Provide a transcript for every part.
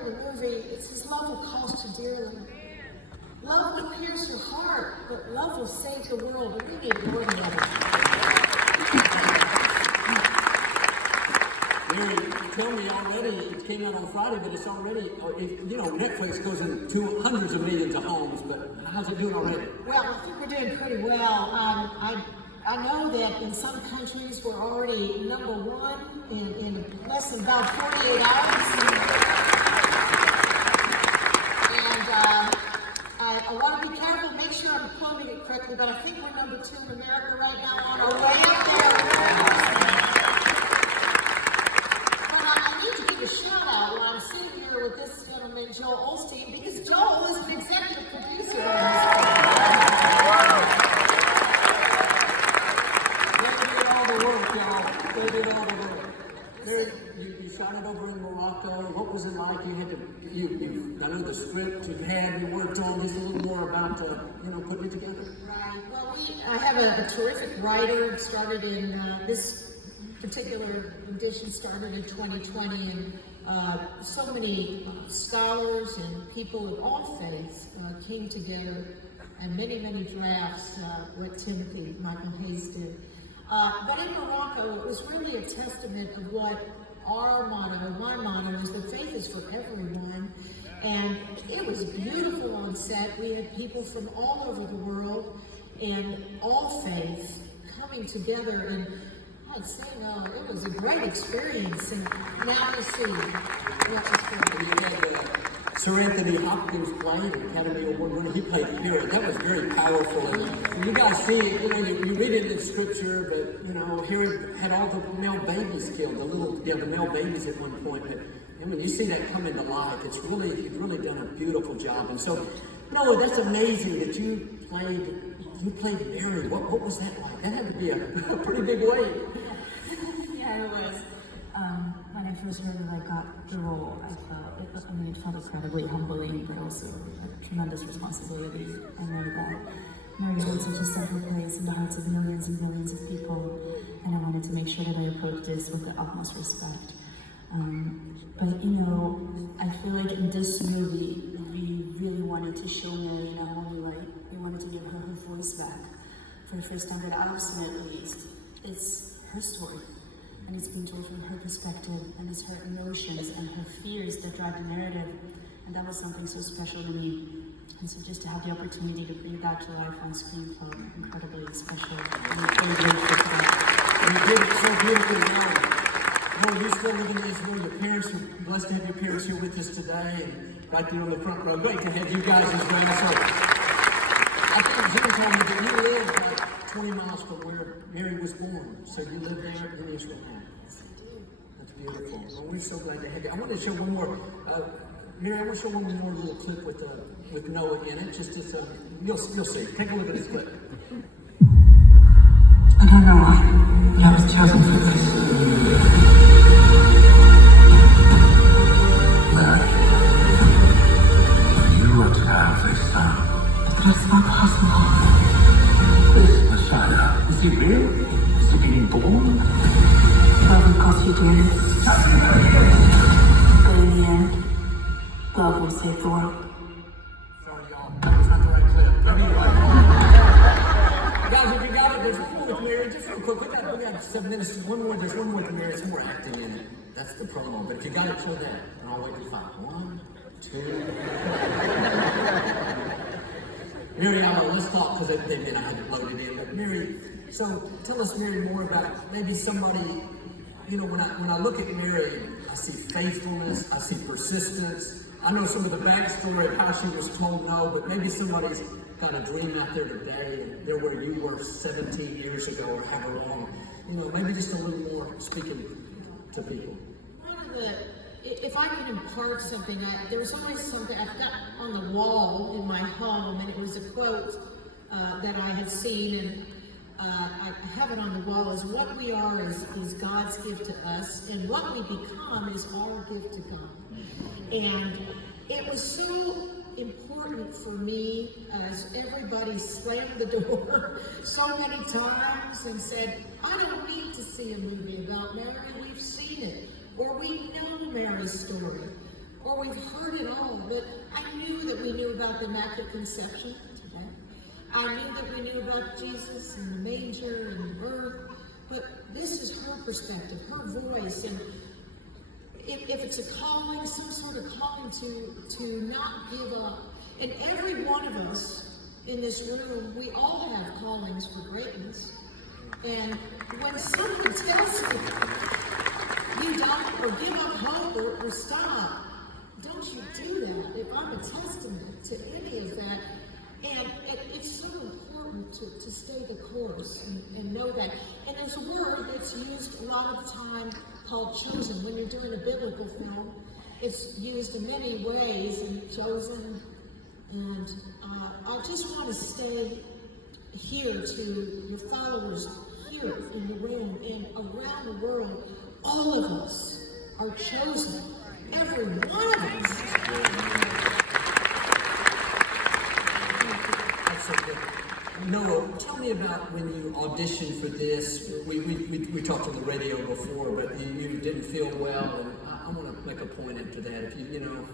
in the movie, it says love will cost you dearly. Love will pierce your heart, but love will save the world, and we need more than that. Mary, you tell me already, it came out on Friday, but it's already, Netflix goes into hundreds of millions of homes, but how's it doing already? Well, I think we're doing pretty well. I know that in some countries we're already #1 in less than about 48 hours. And I want to be careful, make sure I'm quoting it correctly, but I think we're #2 in America right now on our way up there. But I need to give a shout out while I'm sitting here with this gentleman, Joel Osteen, because Joel is an executive producer on this. You shot it over in Morocco. What was it like? I know the script you had, you worked on. Just a little more about, putting it together. Right. Well, I have a terrific writer. It started in this particular edition started in 2020, and so many scholars and people of all faiths came together, and many drafts. What Timothy Michael Hayes did. But in Morocco, it was really a testament of what our motto, my motto, is that faith is for everyone. And it was beautiful on set. We had people from all over the world and all faiths coming together. And I'd say, it was a great experience. And now we'll see what was good. Sir Anthony Hopkins played Academy Award winner. He played Herod. That was very powerful. And you guys see it, you read it in Scripture, but Herod had all the male babies killed, the male babies at one point. But when you see that come into life, he's really done a beautiful job. And so, that's amazing that you played Mary. What was that like? That had to be a pretty big weight. Yeah, it was. When I first heard that I got the role, it felt incredibly humbling, but also a tremendous responsibility. I know that Mary holds such a central place in the hearts of millions and millions of people, and I wanted to make sure that I approached this with the utmost respect. But I feel like in this movie, we really wanted to show Mary not only we wanted to give her voice back for the first time, but obviously at least, it's her story. And it's being told from her perspective, and it's her emotions and her fears that drive the narrative. And that was something so special to me. And so just to have the opportunity to bring that to life on screen felt incredibly special. And I'm very grateful for that. And you did it so beautifully well. You're still living these with your parents. We're blessed to have your parents here with us today, and right there on the front row. Great to have you guys as well. So I think Jim told me that you live about 20 miles from where Mary was born. So you live there in Israel now. That's beautiful. Well, we're so glad to have you. I want to show one more. Mary, I want to show one more little clip with Noah in it. Just you'll see. Take a look at this clip. I don't know why I was chosen for this. Mary, you are to have a son. But that's not possible. This Messiah, is he real? Is he being born? Love will cost you dearly. But in the end, love will save the world. Sorry, y'all. That was not the right clip. Guys, if you got it, there's a one with Mary. Just real quick, we got 7 minutes. There's one more with Mary. It's more acting in it. That's the promo. But if you got it, show that. And I'll wait to 5. 1, 2. Mary, let's talk, because I had to load it in. But Mary, so tell us, Mary, more about maybe somebody, when I look at Mary, I see faithfulness, I see persistence. I know some of the backstory of how she was told no, but maybe somebody's got a dream out there today, and they're where you were 17 years ago, or however long. Maybe just a little more speaking to people. If I could impart something, there was always something I've got on the wall in my home, and it was a quote that I had seen, and I have it on the wall, is what we are is God's gift to us, and what we become is our gift to God. And it was so important for me as everybody slammed the door so many times and said, I don't need to see a movie about Mary, we've seen it, or we know Mary's story. or we've heard it all, but I knew that we knew about the Immaculate Conception today. I knew that we knew about Jesus and the manger and the birth, but this is her perspective, her voice, and if it's a calling, some sort of calling to not give up. And every one of us in this room, we all have callings for greatness. And when someone tells you don't, or give up hope, or stop, don't you do that. If I'm a testament to any of that, and it's so important to stay the course and know that. And there's a word that's used a lot of the time called chosen. When you're doing a biblical film, it's used in many ways, and chosen. And I just want to stay here to your followers here in the room and around the world. All of us are chosen. Every one of us. That's so good. Noah, tell me about when you auditioned for this. We talked on the radio before, but you didn't feel well, and I want to make a point into that. If you know,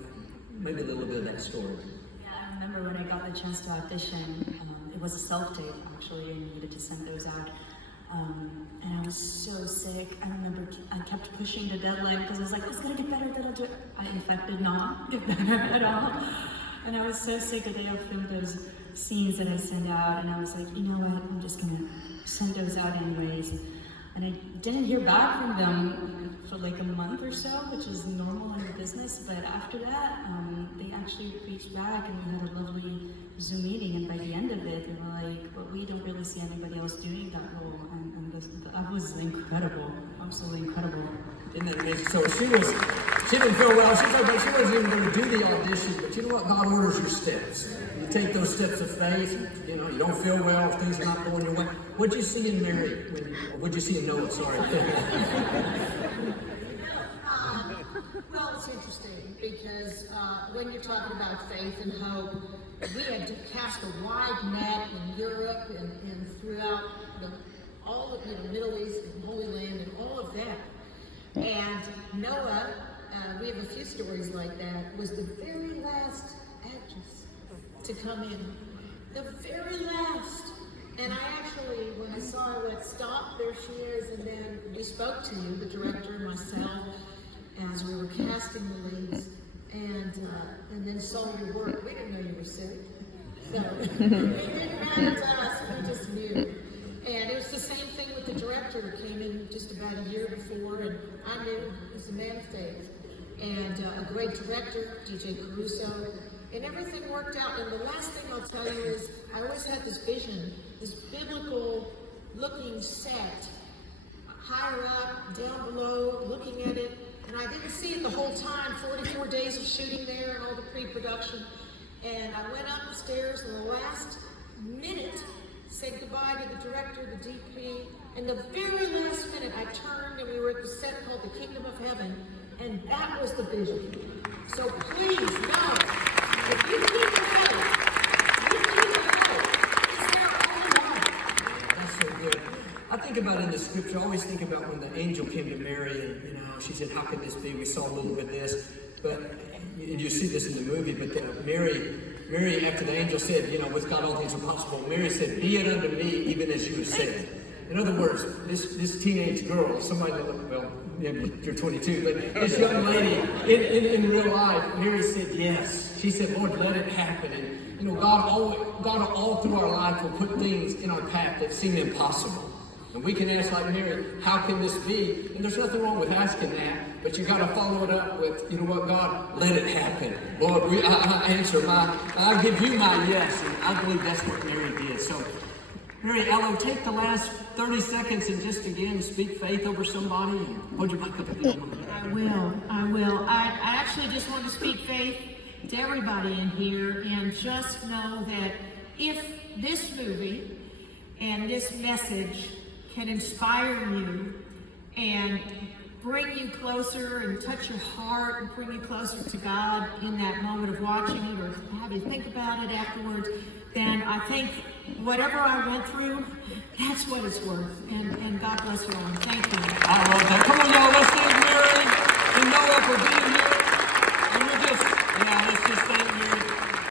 maybe a little bit of that story. Yeah, I remember when I got the chance to audition, it was a self-tape actually, and you needed to send those out. And I was so sick. I remember I kept pushing the deadline because I was like, it's gonna get better, that'll do it. In fact, did not get better at all. And I was so sick that I filmed those scenes that I sent out, and I was like, you know what, I'm just gonna send those out anyways. And I didn't hear back from them for like a month or so, which is normal in the business. But after that, they actually reached back, and we had a lovely Zoom meeting. And by the end of it, they were like, "Well, we don't really see anybody else doing that role." And that was incredible, absolutely incredible. Isn't that amazing? So she didn't feel well. She told me she wasn't even going to do the audition. But you know what? God orders your steps. You take those steps of faith. You know, you don't feel well, things are not going your way. What'd you see in Mary? What'd you see in Noah? Sorry. Well, it's interesting because when you're talking about faith and hope, we had to cast a wide net in Europe and throughout all of the Middle East and Holy Land and all of that. And Noah, we have a few stories like that, was the very last actress to come in. The very last. And I actually, when I saw her, went, stop, there she is, and then we spoke to you, the director and myself, as we were casting the leads, and then saw your work. We didn't know you were sick. So it didn't matter to us, we just knew. And it was the same thing with the director who came in just about a year before, and I knew he was a man of faith. And a great director, DJ Caruso, and everything worked out. And the last thing I'll tell you is, I always had this vision, this biblical looking set, higher up, down below, looking at it, and I didn't see it the whole time, 44 days of shooting there and all the pre-production. And I went upstairs in the last minute, said goodbye to the director, the DP, and the very last minute I turned and we were at the set called The Kingdom of Heaven, and that was the vision. So please know, if you keep the faith, you keep the faith, it's there all along. That's so good. I think about in the scripture, I always think about when the angel came to Mary and, she said, how could this be? We saw a little bit of this, but you see this in the movie, but Mary, after the angel said, with God all things are possible, Mary said, be it unto me even as you have said. In other words, this teenage girl, somebody that looked, well, maybe you're 22, but this young lady, in real life, Mary said yes. She said, Lord, let it happen. And, God all through our life will put things in our path that seem impossible. And we can ask like Mary, how can this be? And there's nothing wrong with asking that, but you got to follow it up with, you know what, God, let it happen. Lord, I give you my yes, and I believe that's what Mary did. So, Mary, Aloe, take the last 30 seconds and just again speak faith over somebody and hold your mic up again. I will. I actually just want to speak faith to everybody in here, and just know that if this movie and this message can inspire you and bring you closer and touch your heart and bring you closer to God in that moment of watching it, or have you think about it afterwards, then I think whatever I went through, that's what it's worth. And God bless you all. Thank you. I love that. Come on, y'all. Let's thank Mary and Noah for being